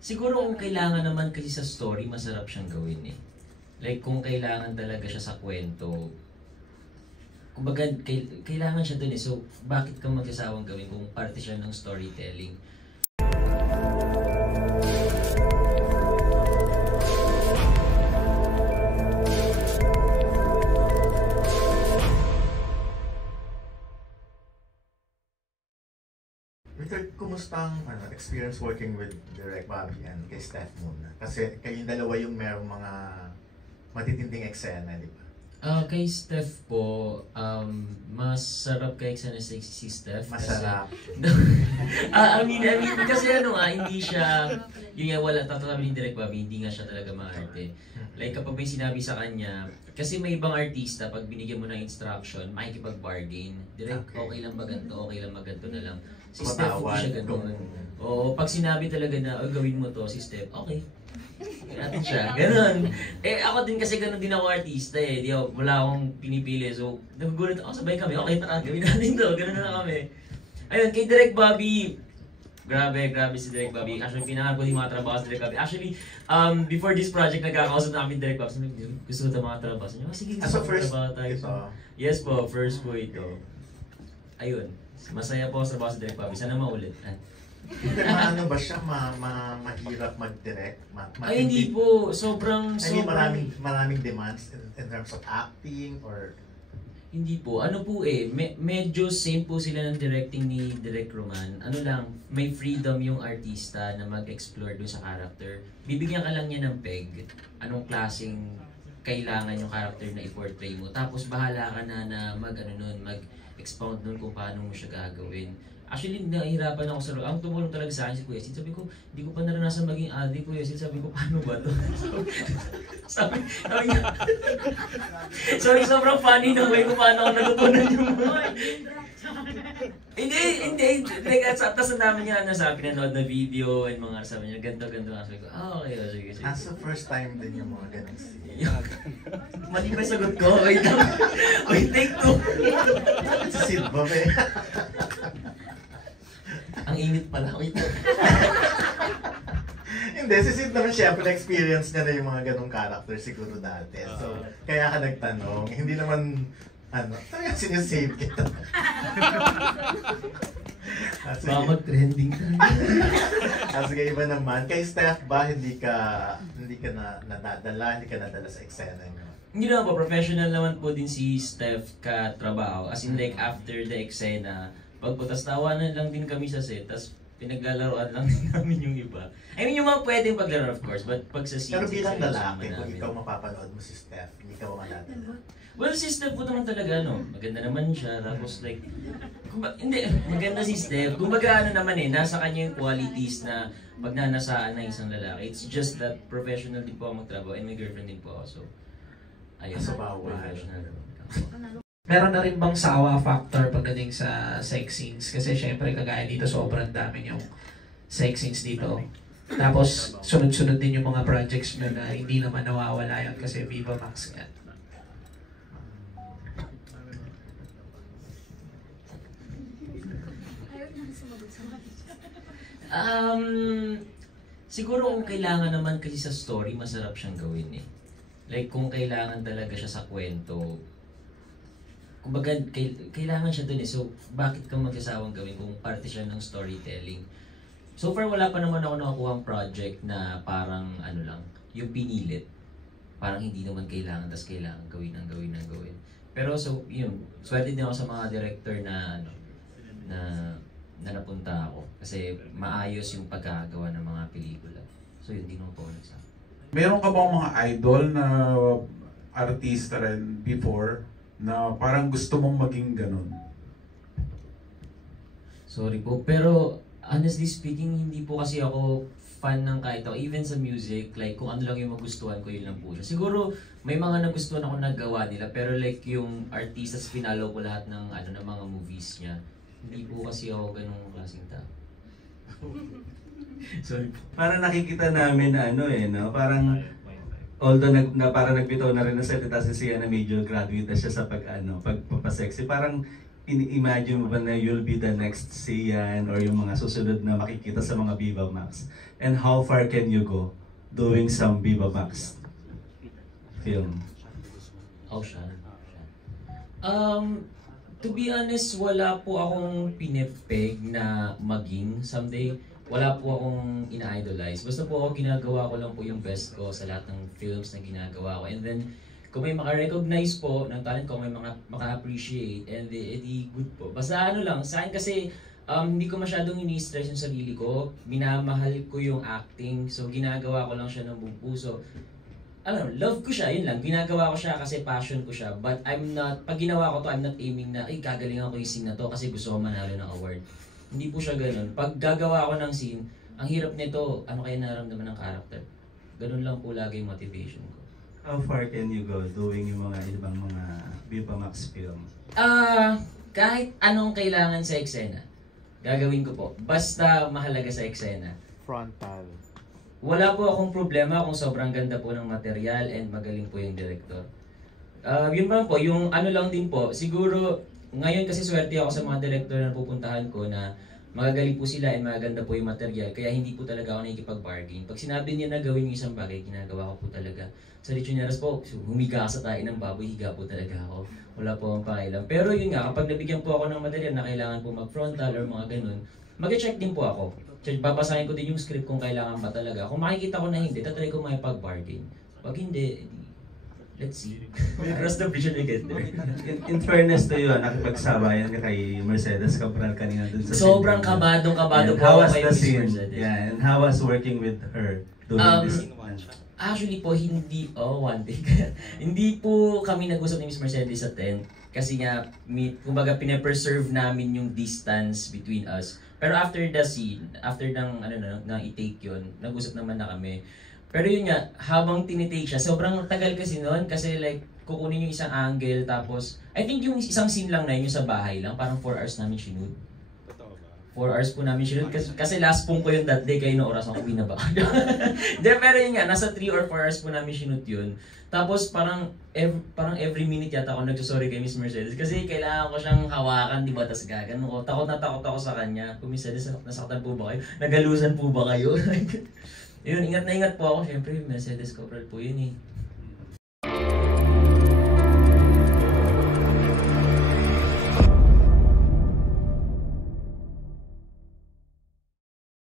Siguro kung kailangan naman kasi sa story, masarap siyang gawin eh. Like kung kailangan talaga siya sa kwento, kumbaga kailangan siya dun eh. So bakit ka magsasawang gawin kung parte siya ng storytelling? Richard, kumusta ang experience working with Direk Bobby and kay Steph muna? Kasi kayong dalawa yung merong mga matitinding eksena, di ba? Kay Steph po, masarap kay eksena si Steph. Masarap. I mean, kasi hindi siya, yun nga wala, tatasabi ni Direk Bobby, hindi nga siya talaga maarte. Like kapag may sinabi sa kanya, kasi may ibang artista, pag binigyan mo ng instruction, makikipag-bargain. Direk, okay lang ba ganito, okay lang ba ganito na lang. Si Steph, hindi siya ganun. Oo, pag sinabi talaga na, gawin mo to, si Steph, okay. Natin siya, ganun. Ako din kasi ganun din ako artista eh. Wala akong pinipili. So, nagugulat ako, sabay kami, okay, tara, gawin natin to. Ganun na kami. Ayun, kay Direk Bobby, grabe si Direk Bobby. Actually, pinangarap ko din mga trabaho sa Direk Bobby. Actually, before this project, nagkakausap namin Direk Bobby. Gusto ko ito mga trabaho. Sige, gusto ko trabaho tayo. Yes po, first po ito. Ayun, masaya po sa trabaho sa Direk Bobby. Sana maulit. Ano ba siya? Mahirap mag-direct? Ay, hindi po. Sobrang... maraming demands in terms of acting or... Hindi po. Ano po medyo same po sila ng directing ni Direk Roman. Ano lang, may freedom yung artista na mag-explore doon sa character. Bibigyan ka lang niya ng peg. Anong klaseng kailangan yung character na i-portray mo. Tapos bahala ka na mag-expound nun kung paano mo siya gagawin. Actually, nahihirapan ako sa ang tumulong talaga sa akin si Kuya Sid. Sabi ko, hindi ko pa naranasan maging adik, Kuya Sid. Sabi ko, paano ba to? sabi niya, sorry, sobrang funny ng way kung paano ako natutunan yung mga. Hindi. Tapos ang dami niya pinanood na video and mga sabi niya, ganito. Sabi ko, okay, sige. So first time din yung mga ganang scene. Mali ba sagot ko? Wait, take two. Si Sid ba, be? Ang init pala. Wait. Hindi, si Sid naman syempre na-experience niya na yung mga ganong character siguro dati. So, kaya ka nagtanong. Hindi naman, talaga sinasave kita. Baka mag-trending tayo. Sige, iba naman. Kay Steph ba, hindi ka nadadala sa eksena niyo? Hindi naman po, professional naman po din si Steph katrabaho. As in like after the eksena, pagputas tawanan lang din kami sa set, tapos pinaglalaroan lang din namin yung iba. I mean, yung mga pwedeng paglaro of course, but pag sa scene... Pero bilang lalaki, kung ikaw mapapanood mo si Steph, hindi ka madadala. Well, si Steph po naman talaga, maganda naman siya, tapos like... Hindi, maganda si Steph. Kumbaga naman nasa kanya yung qualities na magnanasaan ng isang lalaki. It's just that professional din po ako magtrabaho and may girlfriend din po ako, so... Ayun, professional. Meron na rin bang sawa factor pagdating sa sex scenes? Kasi syempre kagaya dito sobrang dami yung sex scenes dito. Tapos sunod-sunod din yung mga projects na hindi naman nawawala yun kasi Viva Max nga. Siguro kung kailangan naman kasi sa story, masarap siyang gawin eh. Like kung kailangan talaga siya sa kwento, kumbaga kailangan siya dun eh. So bakit ka magsasawang gawin kung parte siya ng storytelling? So far wala pa naman ako nakakuhang project na parang lang, yung pinilit. Parang hindi naman kailangan, tas kailangan gawin. Pero so yun, swerte din ako sa mga director na napunta ako. Kasi maayos yung pagkagawa ng mga pelikula. So yun, di naman po nagsabi. Meron ka bang mga idol na artista rin before na parang gusto mong maging ganun? Sorry po, pero honestly speaking, hindi po kasi ako fan ng kahit ako. Even sa music, like kung ano lang yung magustuhan ko, yun lang po siya. Siguro may mga nagustuhan ako nagawa nila, pero like yung artistas, pinalo ko lahat ng ng mga movies niya. Hindi po kasi ako ganung klaseng tao. Sorry. Parang nakikita namin na parang although parang nagbitaw na rin ng salita si Sienna, medyo graduate na siya sa pagpapasexy. Parang ini-imagine mo ba na you'll be the next Sian or yung mga susunod na makikita sa mga Viva Max? And how far can you go doing some Viva Max film? Oh, siya. To be honest, wala po akong pinepeg na maging someday. Wala po akong ina-idolize. Basta po ako ginagawa ko lang po yung best ko sa lahat ng films na ginagawa ko. And then, kung may maka-recognize po ng talent ko, may mga maka-appreciate, and edi good po. Basta ano lang, sa akin kasi, hindi ko masyadong ini-stress yung sarili ko. Minamahal ko yung acting, so ginagawa ko lang siya ng buong puso. Love ko siya, yun lang. Ginagawa ko siya kasi passion ko siya. But I'm not, pag ginawa ko to, I'm not aiming na, ay, gagalingan ko yung scene na to kasi gusto ko manalo ng award. Hindi po siya ganun. Pag gagawa ko ng scene, ang hirap nito, ano kaya naramdaman ng character? Ganun lang po lagi yung motivation ko. How far can you go doing yung mga ibang mga Viva Max film? Kahit anong kailangan sa eksena, gagawin ko po. Basta mahalaga sa eksena. Frontal. Wala po akong problema kung sobrang ganda po ng material and magaling po yung director. Yun pa po, yung ano lang din po, siguro ngayon kasi swerte ako sa mga director na pupuntahan ko na magagaling po sila and magaganda po yung material, kaya hindi po talaga ako nakikipag-bargain. Pag sinabi niya na gawin yung isang bagay, ginagawa ko po talaga. Sa Lechoneras po, humiga sa tain ng baboy, higa po talaga ako. Wala po akong pakailan. Pero yun nga, kapag nabigyan po ako ng material na kailangan po mag-frontal or mga ganun, mag-check din po ako. Babasahin ko din yung script kung kailangan ba talaga. Kung makikita ko na hindi, tatry ko makipag-bargain. Pag hindi, let's see. We'll cross the bridge when we get there. In fairness to you, nakipagsabayan ka kay Mercedes Cabral kanina dun sa Sobrang scene. kabadong-kabado And po how ako was kay the Miss scene? Mercedes. Yeah, and how was working with her doing this? Actually po, one take. Hindi po kami nag-usap ni Miss Mercedes sa tent. Kasi nga, kumbaga pinapreserve namin yung distance between us. Pero after the scene, after nang i-take yun, nag-usap naman na kami. Pero yun nga, habang tinitake siya, sobrang tagal kasi noon kasi like, kukunin yung isang angle tapos, I think yung isang scene lang na yun, yung sa bahay lang, parang 4 hours namin sinunod. 4 hours po namin sinunod kasi last pong ko yun that day, kaya no oras ako binaba. Pero yun nga, nasa 3 or 4 hours po namin sinunod yun. Tapos parang every minute yata ako nagsusorry kay Miss Mercedes kasi kailangan ko siyang hawakan, di ba? Tapos gagano ko. Takot na takot ako sa kanya. Kung Mercedes, nasaktan po ba kayo? Nagalusan po ba kayo? Yun, ingat na ingat po ako. Siyempre, Mercedes Cabral po yun eh.